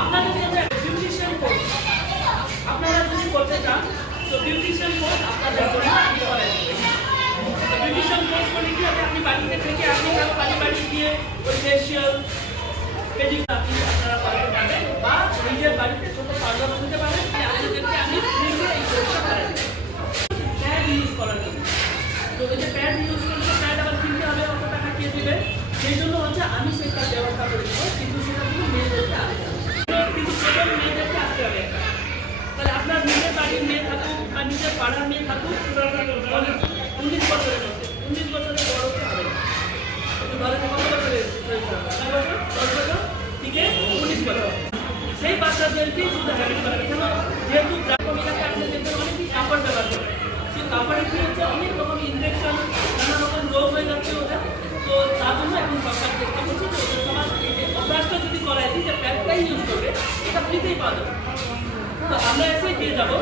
আপনাদের কাছে beautician course আপনারা যদি করতে চান তো বিউটিশিয়ান কোর্স আপনাদের জন্য আমি করাই দেব। বিউটিশিয়ান কোর্স করলে কি হবে, আপনি বাড়িতে থেকে আপনি কারো বাড়ি গিয়ে ওই ফেশিয়াল পেডিকিউর আপনি আপনারা করাতে পারবেন বা নিজের বাড়িতে ছোট পার্লার খুলতে পারেন। আপনাদেরকে আমি ফ্রিতে এই কোর্সটা করাই দেব। প্যাড ইউজ করার জন্য, তো এই যে প্যাড ইউজ করলে প্যাড আবার কিনতে হবে, অত টাকা কে দেবে, সেই জন্য হচ্ছে আমি সেটা ব্যবস্থা করে দেবো। কিন্তু সেটা কিন্তু মেয়েদেরকে আসতে হবে, কিন্তু প্রথম মেয়েদেরকে আসতে হবে। তাহলে আপনার নিজের বাড়ির মেয়ে থাকুক বা নিজের পাড়ার মেয়ে থাকুক, 19 বছরের মধ্যে, 19 বছরের বড়কে হবে না। ধরেন কত বছরের, 10 বছর থেকে 19 বছর, সেই বাচ্চাদেরকেই শুধু হ্যাবিট করাবে। কেন, যেহেতু গ্রাম এলাকায় আপনি দেখবেন অনেকেই কাপড় ব্যবহার করে, সেই কাপড়ে কি হচ্ছে অনেক রকম ইনফেকশন, নানা রকম রোগ হয়ে যাচ্ছে ওদের। তো তার জন্য এখন সরকার চেষ্টা করছে যে ওদের সমাজ অভ্যাসটা যদি করায় দিই যে প্যাডটাই ইউজ করবে, এটা ফ্রিতেই পাওয়া যাবে। তো আমরা এসে দিয়ে যাবো।